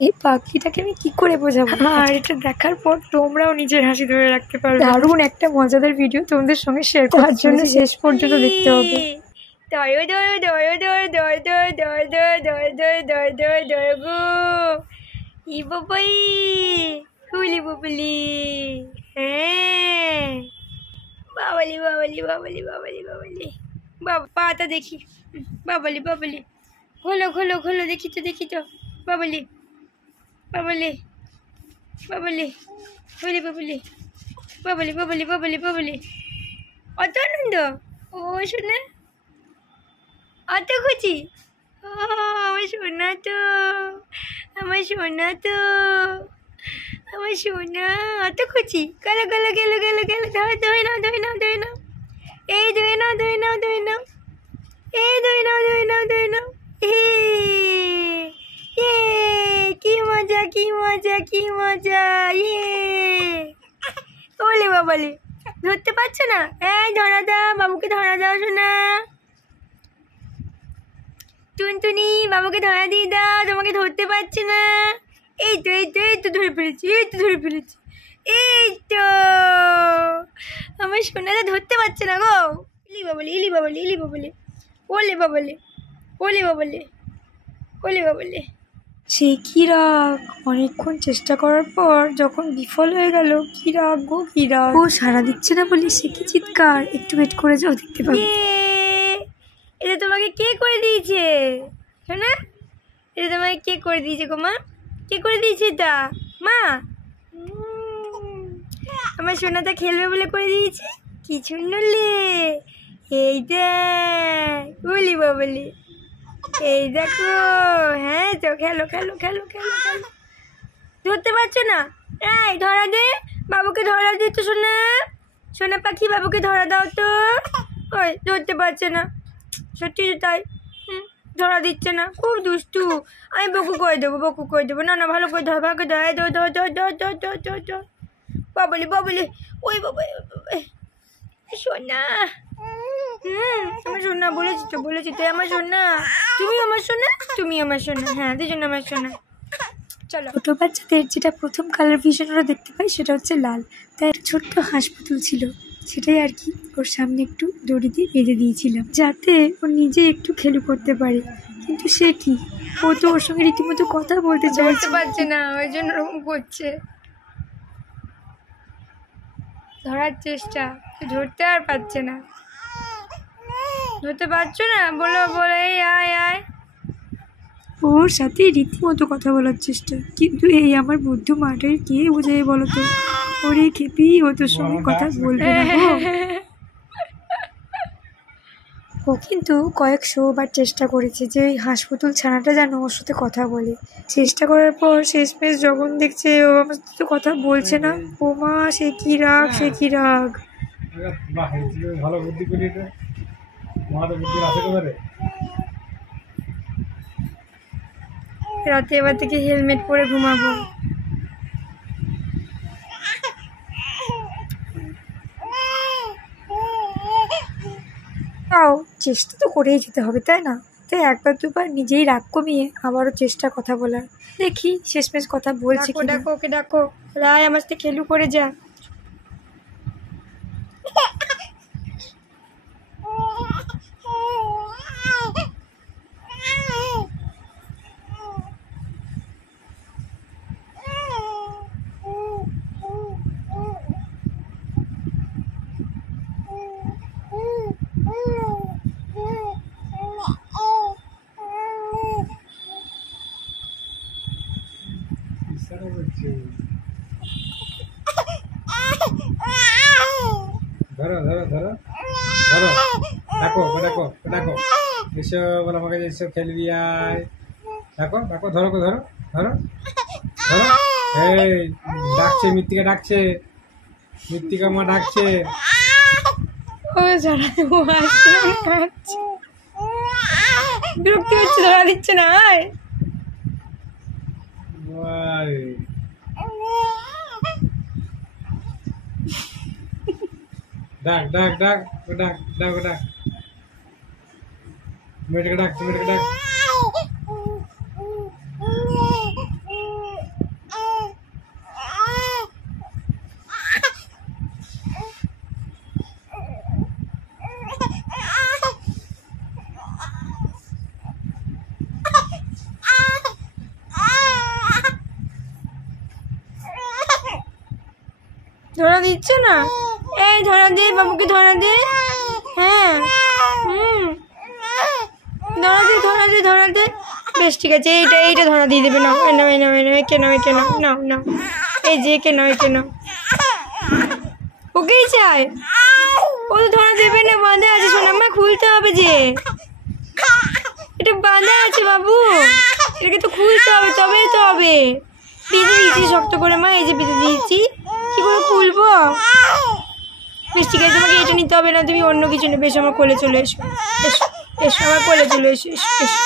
এই পাখিটাকে আমি কি করে বোঝাবো, আর এটা দেখার পর তোমরাও নিজের হাসি ধরে রাখতে পারবে। দারুণ একটা মজাদার ভিডিও তোমাদের সঙ্গে শেয়ার করার জন্য শেষ পর্যন্ত দেখতে হবে। দয় দয় দয় দয় দয় দয় দয় দয় দয় দয় দয় দয় দয় গো ই বাবাই হুলি বুবলি। হ্যাঁ বাবালি বাবালি বাবালি বাবালি বাবালি বাবা পাতা দেখি। বাবালি বাবালি খোলো খোলো খোলো দেখি তো বাবালি বাবালি বাবালি হুলি বাবালি বাবালি বাবালি বাবালি বাবালি। অত আনন্দ ও শোনা, অত খুশি ও আমার সোনা তো, আমার সোনা তো, আমার সোনা অত খুশি। গেল গেল গেল গেল গেল ধরে নাও ধরে নাও ধরে নাও, এই ধরে নাও ধরে নাও ধরে নাও, এই ধরে নাও ধরে নাও ধরে নাও। কি মজা কি মজা কি মজা। ওলে বাবালে ধরতে পারছো না, এই ধরা দাও বাবুকে, ধরা দাও শোনা। টুনটুনি বাবুকে ধরা দিয়ে দাও, তোমাকে ধরতে পারছে না। এই তো এই তো এই তো ধরে ফেলেছি, এই তো ধরে ফেলেছি, এই তো আমার সোনাটা ধরতে পারছে না গো। ইলি বাবলি ইলি বাবলি ইলি বাবলি ওলে বাবলে ওলে বাবলে ওলে বাবলে। সেই কি রাগ, অনেকক্ষণ চেষ্টা করার পর যখন বিফল হয়ে গেল, কি রাগ গো কি রাগ। ও সাড়া দিচ্ছে না বলে সে কি চিৎকার, একটু ওয়েট করে যাও দেখতে পাবে। এটা তোমাকে কে করে দিয়েছে শোনা, এটা তোমাকে কে করে দিয়েছে গো মা, কে করে দিয়েছে এটা মা? আমার সোনাটা খেলবে বলে করে দিয়েছে, কি শুনলে এই দেখ বলি বাবলি, এই দেখো। হ্যাঁ তো খেলো খেলো খেলো খেলো খেলো। ধরতে পারছো না, এই ধরা দে বাবুকে, ধরা দে তো সোনা, সোনা পাখি বাবুকে ধরা দাও তো। ওই ধরতে পারছে না, সত্যি তো তাই, ধরা দিচ্ছে না, খুব দুষ্টু। আমি বকু করে দেবো বকু করে দেবো। না না ভালো করে ধর, ভালো করে ধর, ধর ধর ধর ধর ধর ধর ধর ধর বাবলি বাবলি। ওই বাবা সোনা, আমার সোনা বলেছি তো আমার সোনা, তুমি আমার সোনা, তুমি আমার সোনা, হ্যাঁ দুজন আমার সোনা। চলো। ছোট বাচ্চাদের যেটা প্রথম কালার ভিশন ওরা দেখতে পায় সেটা হচ্ছে লাল, তাই একটা ছোট্ট হাঁস পুতুল ছিল, সেটাই আর কি ওর সামনে একটু দড়ি দিয়ে বেঁধে দিয়েছিলাম যাতে ও নিজে একটু খেলু করতে পারে। কিন্তু সে কি, ও তো ওর সঙ্গে রীতিমতো কথা বলতে চাইছে পারছে না, ওই জন্য ওরকম করছে, ধরার চেষ্টা, ধরতে আর পারছে না। ধরতে পারছো না, বলো বলো এই আয় আয়। ওর সাথে রীতিমতো কথা বলার চেষ্টা, কিন্তু এই আমার বুদ্ধু মাটাই কে বোঝায় বলো তো, ওরে খেপি ও তোর সঙ্গে কথা বলবে না গো। ও কিন্তু কয়েকশো বার চেষ্টা করেছে যে ওই হাঁস পুতুল ছানাটা যেন ওর সাথে কথা বলে। চেষ্টা করার পর শেষমেশ যখন দেখছে ও আমার সাথে কথা বলছে না, ও মা সে কি রাগ সে কি রাগ। ভালো বুদ্ধি করি, বুদ্ধি আছে তোমারে। রাতে এবার থেকে হেলমেট পরে ঘুমাবো। তাও চেষ্টা তো করেই যেতে হবে তাই না, তাই একবার দুবার নিজেই রাগ কমিয়ে আবারও চেষ্টা কথা বলার, দেখি শেষমেশ কথা বলছে ডাকো ডাকো ওকে ডাকো, রায় আমার সাথে খেলু করে যা। ধরো ধরো ধরো ধরো, ডাকো ডাকো ডাকো, এসো বলো আমাকে, এসো খেলবি আয়। ডাকো ডাকো ধরো ধরো ধরো ধরো। এই ডাকছে, মৃত্তিকা ডাকছে, মৃত্তিকা মা ডাকছে। ও যারা ও আসছে না, কাঁদছে, বিরক্তি হচ্ছে, ধরা দিচ্ছে না। আয় ডাক ডাক ডাক ডাক ডাক ডাক, মেয়েটাকে ডাক, মেয়েটাকে ডাক। ধরা দিচ্ছে না? এই ধরা দে, বাবুকে ধরা দে। হ্যাঁ, ধরা দে, ধরা দে, ধরা দে। বেশ ঠিক আছে, এইটা ধরা দিয়ে দেবে। নাও নাও নাও নাও, একে নাও, একে নাও, নাও নাও, এই যে একে নাও, একে নাও। ওকেই চাই, ও তো ধরা দেবে না, বাঁধা আছে। শোনা মা, খুলতে হবে যে, এটা বাঁধা আছে বাবু, এটাকে তো খুলতে হবে, তবেই তো হবে। বেঁধে দিয়েছি শক্ত করে মা, এই যে বেঁধে দিয়েছি, কি করে খুলবো? বেশ ঠিক আছে, তোমাকে এটা নিতে হবে না, তুমি অন্য কিছু নেবে। এসো আমার কোলে চলে এসো, এসো এসো, আমার কোলে চলে এসো, এসো এসো।